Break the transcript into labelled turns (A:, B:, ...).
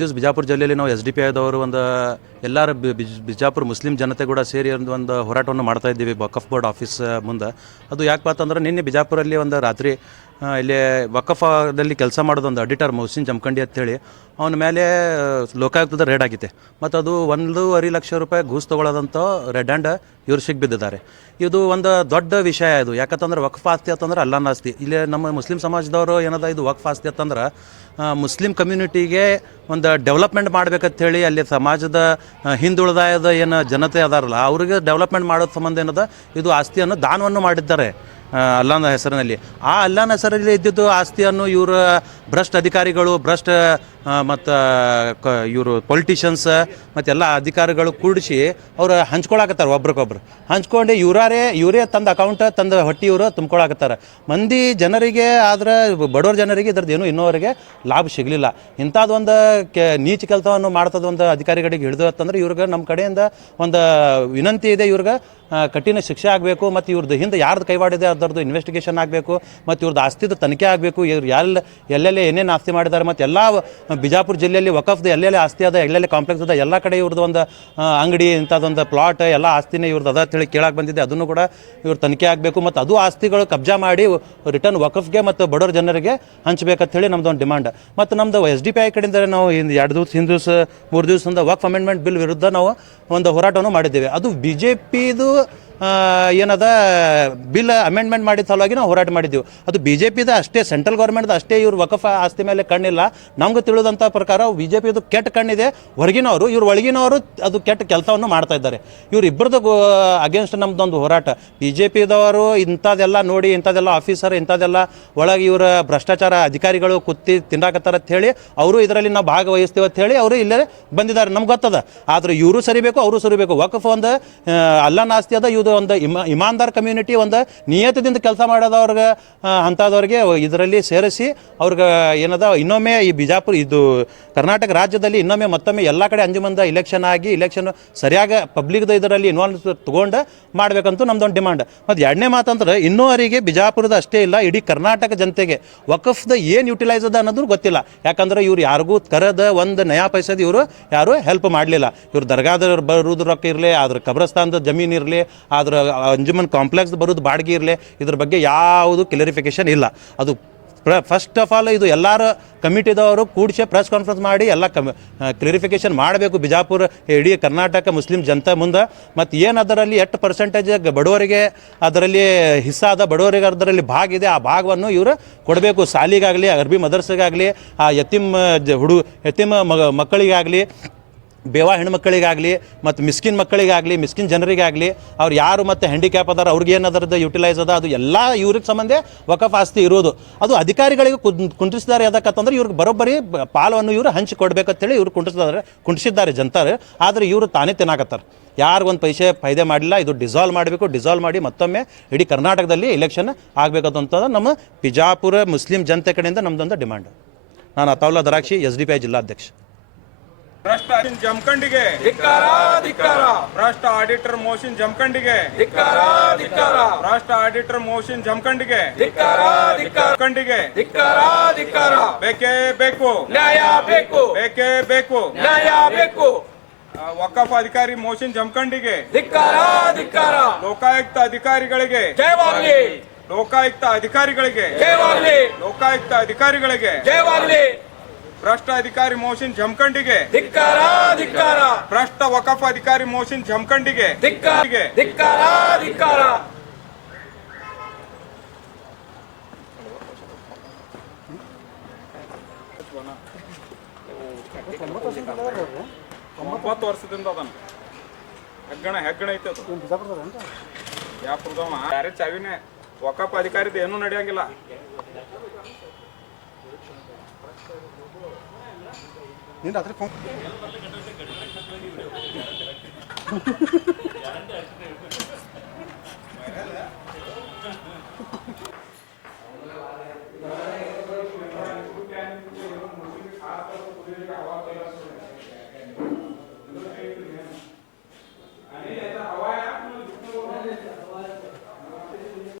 A: ದಿವಸ ಬಿಜಾಪುರ ಜಿಲ್ಲೆಯಲ್ಲಿ ನಾವು ಎಸ್ ಡಿ ಪಿ ಐದವರು ಒಂದು ಎಲ್ಲರ ಬಿಜಾಪುರ ಮುಸ್ಲಿಂ ಜನತೆ ಕೂಡ ಸೇರಿ ಒಂದು ಒಂದು ಹೋರಾಟವನ್ನು ಮಾಡ್ತಾ ಇದ್ದೀವಿ ವಕಫ್ ಬೋರ್ಡ್ ಆಫೀಸ್ ಮುಂದೆ. ಅದು ಯಾಕಪ್ಪ ಅಂತಂದ್ರೆ ನಿನ್ನೆ ಬಿಜಾಪುರಲ್ಲಿ ಒಂದು ರಾತ್ರಿ ಇಲ್ಲಿ ವಕಫದಲ್ಲಿ ಕೆಲಸ ಮಾಡೋದು ಒಂದು ಅಡಿಟರ್ ಮೌಸಿನ್ ಜಮಖಂಡಿ ಅಂತೇಳಿ, ಅವನ ಮೇಲೆ ಲೋಕಾಯುಕ್ತದ ರೇಡ್ ಆಗಿದೆ ಮತ್ತು ಅದು ಒಂದೂವರೆ ಲಕ್ಷ ರೂಪಾಯಿ ಘೂಸ್ ತೊಗೊಳ್ಳೋದಂತ ರೆಡ್ ಆ್ಯಂಡ್ ಇವ್ರು ಸಿಗ್ಬಿದ್ದಿದ್ದಾರೆ ಇದು ಒಂದು ದೊಡ್ಡ ವಿಷಯ ಇದು. ಯಾಕಂತಂದ್ರೆ ವಕ್ಫ್ ಆಸ್ತಿ ಅಂತಂದ್ರೆ ಅಲ್ಲಾನ ಆಸ್ತಿ. ಇಲ್ಲಿ ನಮ್ಮ ಮುಸ್ಲಿಂ ಸಮಾಜದವರು ಏನದ ಇದು ವಕ್ಫ್ ಆಸ್ತಿ ಅಂತಂದ್ರೆ ಮುಸ್ಲಿಂ ಕಮ್ಯುನಿಟಿಗೆ ಒಂದು ಡೆವಲಪ್ಮೆಂಟ್ ಮಾಡ್ಬೇಕಂತೇಳಿ ಅಲ್ಲಿ ಸಮಾಜದ ಹಿಂದುಳಿದಾಯದ ಏನು ಜನತೆ ಅದಾರಲ್ಲ, ಅವ್ರಿಗೆ ಡೆವಲಪ್ಮೆಂಟ್ ಮಾಡೋದು ಸಂಬಂಧ ಏನದ, ಇದು ಆಸ್ತಿಯನ್ನು ದಾನವನ್ನು ಮಾಡಿದ್ದಾರೆ. ಅಲ್ಲಾನ ಹೆಸರಿನಲ್ಲಿ. ಆ ಅಲ್ಲಾನ ಹೆಸರಲ್ಲಿ ಇದ್ದಿದ್ದು ಆಸ್ತಿಯನ್ನು ಇವರು ಭ್ರಷ್ಟ ಅಧಿಕಾರಿಗಳು ಭ್ರಷ್ಟ ಮತ್ತು, ಕ, ಇವರು ಪೊಲಿಟಿಷನ್ಸ್ ಮತ್ತೆಲ್ಲ ಅಧಿಕಾರಿಗಳು ಕೂಡಿಸಿ ಅವ್ರು ಹಂಚ್ಕೊಳಕತ್ತಾರೆ ಒಬ್ರಿಗೊಬ್ರು. ಹಂಚ್ಕೊಂಡು ಇವರೇ ಇವರೇ ತಂದ ಅಕೌಂಟ್ ತಂದ ಹೊಟ್ಟಿ ಇವರು ತುಂಬ್ಕೊಳಕತ್ತಾರ. ಮಂದಿ ಜನರಿಗೆ ಆದ್ರೆ, ಬಡವ್ರ ಜನರಿಗೆ ಇದ್ರದ್ದು ಏನೂ ಇನ್ನೋವರೆಗೆ ಲಾಭ ಸಿಗಲಿಲ್ಲ. ಇಂಥದ್ದೊಂದು ಕೆ, ನೀಚ ಕೆಲಸವನ್ನು ಮಾಡ್ತದ ಒಂದು ಅಧಿಕಾರಿಗಳಿಗೆ ಹಿಡಿದು ಅಂತಂದ್ರೆ ಇವ್ರಿಗೆ ನಮ್ಮ ಕಡೆಯಿಂದ ಒಂದು ವಿನಂತಿ ಇದೆ ಇವ್ರಿಗೆ. ಕಠಿಣ ಶಿಕ್ಷೆ ಆಗಬೇಕು, ಮತ್ತು ಇವ್ರದ್ದು ಹಿಂದೆ ಯಾರ್ದು ಕೈವಾಡಿದೆ ಅದರದ್ದು ಇನ್ವೆಸ್ಟಿಗೇಷನ್ ಆಗಬೇಕು, ಮತ್ತು ಇವ್ರದ್ದು ಆಸ್ತಿದು ತನಿಖೆ ಆಗಬೇಕು, ಇವ್ರು ಎಲ್ಲ ಎಲ್ಲೆಲ್ಲಿ ಏನೇನು ಆಸ್ತಿ ಮಾಡಿದ್ದಾರೆ ಮತ್ತು ಎಲ್ಲ ಬಿಜಾಪುರ ಜಿಲ್ಲೆಯಲ್ಲಿ ವಕಫ್ದು ಎಲ್ಲೆಲ್ಲಿ ಆಸ್ತಿ ಅದ, ಎಲ್ಲೆಲ್ಲಿ ಕಾಂಪ್ಲೆಕ್ಸ್ ಅದ, ಎಲ್ಲ ಕಡೆ ಇವ್ರದ್ದು ಒಂದು ಅಂಗಡಿ ಇಂಥದ್ದೊಂದು ಪ್ಲಾಟ್ ಎಲ್ಲ ಆಸ್ತಿನೇ ಇವ್ರದ್ದು ಅದ ತಿಳಿ ಕೇಳಕ್ಕೆ ಬಂದಿದೆ ಅದನ್ನು ಕೂಡ ಇವ್ರು ತನಿಖೆ ಆಗಬೇಕು ಮತ್ತು ಅದು ಆಸ್ತಿಗಳು ಕಬ್ಜಾ ಮಾಡಿ ರಿಟರ್ನ್ ವಕಫ್ಗೆ ಮತ್ತು ಬಡವ್ರ ಜನರಿಗೆ ಹಂಚ್ಬೇಕಂತ ಹೇಳಿ ನಮ್ದು ಒಂದು ಡಿಮಾಂಡ್ ಮತ್ತು ನಮ್ದು ಎಸ್ ಡಿ ಪಿ ಐ ಕಡೆಯಿಂದ ನಾವು ಹಿಂದೆ ಎರಡು ದಿವಸ, ಹಿಂದೆ ದಿವಸ, ಮೂರು ದಿವಸದಿಂದ ವಕ್ಫ್ ಅಮೆಂಡ್ಮೆಂಟ್ ಬಿಲ್ ವಿರುದ್ಧ ನಾವು ಒಂದು ಹೋರಾಟವನ್ನು ಮಾಡಿದ್ದೇವೆ. ಅದು ಬಿ ಜೆ ಪಿದು ಏನದ, ಬಿಲ್ ಅಮೆಂಡ್ಮೆಂಟ್ ಮಾಡಿದ ಸಲುವಾಗಿ ನಾವು ಹೋರಾಟ ಮಾಡಿದ್ದೀವಿ ಅದು ಬಿ ಜೆ ಪಿದ ಅಷ್ಟೇ ಸೆಂಟ್ರಲ್ ಗೌರ್ಮೆಂಟ್ದ ಅಷ್ಟೇ ಇವ್ರು ವಕಫ ಆಸ್ತಿ ಮೇಲೆ ಕಣ್ಣಿಲ್ಲ. ನಮ್ಗೆ ತಿಳಿದಂಥ ಪ್ರಕಾರ ಬಿ ಜೆ ಪಿದು ಕೆಟ್ಟ ಕಣ್ಣಿದೆ. ಹೊರಗಿನವರು, ಇವ್ರ ಒಳಗಿನವರು ಅದು ಕೆಟ್ಟ ಕೆಲಸವನ್ನು ಮಾಡ್ತಾ ಇದ್ದಾರೆ. ಇವ್ರು ಇಬ್ಬರದ್ದು ಅಗೇನ್ಸ್ಟ್ ನಮ್ದೊಂದು ಹೋರಾಟ. ಬಿ ಜೆ ಪಿದವರು ಇಂಥದ್ದೆಲ್ಲ ನೋಡಿ ಇಂಥದ್ದೆಲ್ಲ ಆಫೀಸರ್ ಇಂಥದ್ದೆಲ್ಲ ಒಳಗೆ ಇವರ ಭ್ರಷ್ಟಾಚಾರ ಅಧಿಕಾರಿಗಳು ಕುತ್ತಿ ತಿನ್ನಾಕತ್ತಾರ ಅಂತ ಹೇಳಿ, ಅವರು ಇದರಲ್ಲಿ ನಾವು ಭಾಗವಹಿಸ್ತೀವಿ ಅಂತ ಹೇಳಿ ಅವರು ಇಲ್ಲೇ ಬಂದಿದ್ದಾರೆ. ನಮ್ಗೆ ಗೊತ್ತದ. ಆದರೆ ಇವರು ಸರಿಬೇಕು, ಅವರು ಸರಿಬೇಕು. ವಕಫ್ ಒಂದು ಅಲ್ಲನ ಆಸ್ತಿ ಅದ ಇದು ಒಂದು ಇಮಾ, ಇಮಾನ್ದಾರ್ ಕಮ್ಯುನಿಟಿ ಒಂದು ನಿಯತದಿಂದ ಕೆಲಸ ಮಾಡೋದವ್ರಿಗೆ ಅಂಥದವ್ರಿಗೆ ಇದರಲ್ಲಿ ಸೇರಿಸಿ ಅವ್ರಿಗೆ ಏನದ, ಇನ್ನೊಮ್ಮೆ ಈ ಬಿಜಾಪುರ, ಇದು ಕರ್ನಾಟಕ ರಾಜ್ಯದಲ್ಲಿ ಇನ್ನೊಮ್ಮೆ ಮತ್ತೊಮ್ಮೆ ಎಲ್ಲ ಕಡೆ ಅಂಜುಮಂದ ಇಲೆಕ್ಷನ್ ಆಗಿ ಇಲೆಕ್ಷನ್ ಸರಿಯಾಗಿ ಪಬ್ಲಿಕ್ದ ಇದರಲ್ಲಿ ಇನ್ವಾಲ್ವ್ ತೊಗೊಂಡು ಮಾಡಬೇಕಂತೂ ನಮ್ದೊಂದು ಡಿಮಾಂಡ್ ಮತ್ತು ಎರಡನೇ ಮಾತಂದ್ರೆ, ಇನ್ನೂವರೆಗೆ ಬಿಜಾಪುರದ ಅಷ್ಟೇ ಇಲ್ಲ, ಇಡೀ ಕರ್ನಾಟಕ ಜನತೆಗೆ ವಕಫ್ದ ಏನು ಯುಟಿಲೈಸ್ ಅದ ಅನ್ನೋದು ಗೊತ್ತಿಲ್ಲ. ಯಾಕಂದ್ರೆ ಇವ್ರು ಯಾರಿಗೂ ಕರದ ಒಂದು ನಯಾ ಪೈಸದ ಇವರು ಯಾರು ಹೆಲ್ಪ್ ಮಾಡಲಿಲ್ಲ. ಇವ್ರು ದರ್ಗಾದ ಬರೋದು ರೊಕ್ಕ ಇರಲಿ ಅದ್ರ ಕಬ್ರಸ್ತಾನದ ಜಮೀನು ಇರಲಿ ಅದ್ರ ಅಂಜುಮನ್ ಕಾಂಪ್ಲೆಕ್ಸ್ ಬರೋದು ಬಾಡಿಗೆ ಇರಲಿ, ಇದ್ರ ಬಗ್ಗೆ ಯಾವುದು ಕ್ಲಾರಿಫಿಕೇಶನ್ ಇಲ್ಲ. ಅದು ಪ್ರ ಫಸ್ಟ್ ಆಫ್ ಆಲ್ ಇದು ಎಲ್ಲರ ಕಮಿಟಿದವರು ಕೂಡಿಸಿ ಪ್ರೆಸ್ ಕಾನ್ಫರೆನ್ಸ್ ಮಾಡಿ ಎಲ್ಲ ಕಮ್ ಕ್ಲಿಯರಿಫಿಕೇಶನ್ ಮಾಡಬೇಕು. ಬಿಜಾಪುರ, ಇಡೀ ಕರ್ನಾಟಕ ಮುಸ್ಲಿಂ ಜನತೆ ಮುಂದೆ. ಮತ್ತು ಏನು ಅದರಲ್ಲಿ ಎಷ್ಟು ಪರ್ಸೆಂಟೇಜ್ ಬಡವರಿಗೆ, ಅದರಲ್ಲಿ ಹಿಸ್ಸಾದ ಬಡವರಿಗೆ ಅದರಲ್ಲಿ ಭಾಗ ಇದೆ, ಆ ಭಾಗವನ್ನು ಇವರು ಕೊಡಬೇಕು. ಸಾಲಿಗಾಗಲಿ, ಅರ್ಬಿ ಮದರ್ಸಿಗಾಗಲಿ, ಆ ಯತಿಮ್, ಜ, ಹುಡು, ಯತಿಮ್ ಮಗ, ಮಕ್ಕಳಿಗಾಗಲಿ. ಬೇವಾ ಹೆಣ್ಮಕ್ಳಿಗಾಗಲಿ ಮತ್ತು ಮಿಸ್ಕಿನ್ ಮಕ್ಕಳಿಗಾಗಲಿ, ಮಿಸ್ಕಿನ್ ಜನರಿಗಾಗಲಿ, ಅವ್ರು ಯಾರು ಮತ್ತು ಹ್ಯಾಂಡಿಕ್ಯಾಪ್ ಅದಾರ, ಅವ್ರಿಗೆ ಏನು ಅದರದ್ದು ಯುಟಿಲೈಸ್ ಅದ, ಅದು ಎಲ್ಲ ಇವ್ರಿಗೆ ಸಂಬಂಧ ವಕಫ್ ಆಸ್ತಿ ಇರೋದು. ಅದು ಅಧಿಕಾರಿಗಳಿಗೆ ಕುಂಟಿಸಿದ್ದಾರೆ ಯಾಕಂತಂದ್ರೆ ಇವ್ರಿಗೆ ಬರೋಬ್ಬರಿ ಪಾಲವನ್ನು ಇವರು ಹಂಚಿ ಕೊಡ್ಬೇಕಂತೇಳಿ ಇವ್ರು ಕುಂಟಿಸಿದ್ದಾರೆ ಕುಂಟಿಸಿದ್ದಾರೆ ಜನತಾರೆ. ಆದರೆ ಇವರು ತಾನೇ ತಿನ್ನಾಕತ್ತಾರ. ಯಾರಿಗೊಂದು ಪೈಸೆ ಫೈದೆ ಮಾಡಿಲ್ಲ ಇದು ಡಿಸಾಲ್ವ್ ಮಾಡಬೇಕು ಡಿಸಾಲ್ವ್ ಮಾಡಿ ಮತ್ತೊಮ್ಮೆ ಇಡೀ ಕರ್ನಾಟಕದಲ್ಲಿ ಎಲೆಕ್ಷನ್ ಆಗಬೇಕಂತ ನಮ್ಮ ಬಿಜಾಪುರ ಮುಸ್ಲಿಂ ಜನತೆ ಕಡೆಯಿಂದ ನಮ್ಮದೊಂದು ಡಿಮ್ಯಾಂಡ್ ನಾನು Ataulla Darakshi, S D P I ಜಿಲ್ಲಾಧ್ಯಕ್ಷ.
B: ಭ್ರಷ್ಟ ಜಮಖಂಡಿಗೆ.
C: ಧಿಕ್ಕಾರ ಧಿಕ್ಕಾರ.
B: ಭ್ರಷ್ಟ ಆಡಿಟರ್ ಮೋಷನ್ ಜಮಖಂಡಿಗೆ.
C: ಧಿಕ್ಕಾರ ಧಿಕ್ಕಾರ.
B: ಭ್ರಷ್ಟ ಆಡಿಟರ್ ಮೋಷನ್ ಜಮಖಂಡಿಗೆ.
C: ಧಿಕ್ಕಾರ ಧಿಕ್ಕಾರ.
B: ಜಮಖಂಡಿಗೆ.
C: ಧಿಕ್ಕಾರ ಧಿಕ್ಕಾರ.
B: ಬೇಕೇ ಬೇಕು.
C: ನ್ಯಾಯ ಬೇಕು.
B: ಬೇಕೇ ಬೇಕು.
C: ನ್ಯಾಯ ಬೇಕು.
B: ವಕಫ್ ಅಧಿಕಾರಿ ಮೋಷನ್ ಜಮಖಂಡಿಗೆ.
C: ಧಿಕ್ಕಾರ ಧಿಕ್ಕಾರ.
B: ಲೋಕಾಯುಕ್ತ ಅಧಿಕಾರಿಗಳಿಗೆ.
C: ಜಯವಾಗಲಿ
B: ಲೋಕಾಯುಕ್ತ ಅಧಿಕಾರಿಗಳಿಗೆ.
C: ಜಯವಾಗಲಿ
B: ಲೋಕಾಯುಕ್ತ ಅಧಿಕಾರಿಗಳಿಗೆ.
C: ಜಯವಾಗಲಿ
B: ಭ್ರಷ್ಟ ಅಧಿಕಾರಿ ಮೋಷನ್ ಜಮಖಂಡಿಗೆ.
C: ಧಿಕ್ಕಾರ ಧಿಕ್ಕಾರ.
B: ಭ್ರಷ್ಟ ವಕಫ್ ಅಧಿಕಾರಿ ಮೋಷನ್ ಜಮಖಂಡಿಗೆ.
C: ಧಿಕ್ಕಾರ ಧಿಕ್ಕಾರ. ಧಿಕ್ಕಾರ
B: ಒಂಬತ್ತು ವರ್ಷದಿಂದ ಅದನ್ನ. ಹೆಗ್ಗಣ ಹೆಗ್ಗಣ ಐತೆ ಅದು. ಯಾಪುರದವ ಯಾರೇ ಚಾವಿನೇ ವಕಫ್ ಅಧಿಕಾರಿದ ಏನೂ ನಡೆಯಂಗಿಲ್ಲ.
D: ನೀನು ರಾತ್ರಿ ಫೋನ್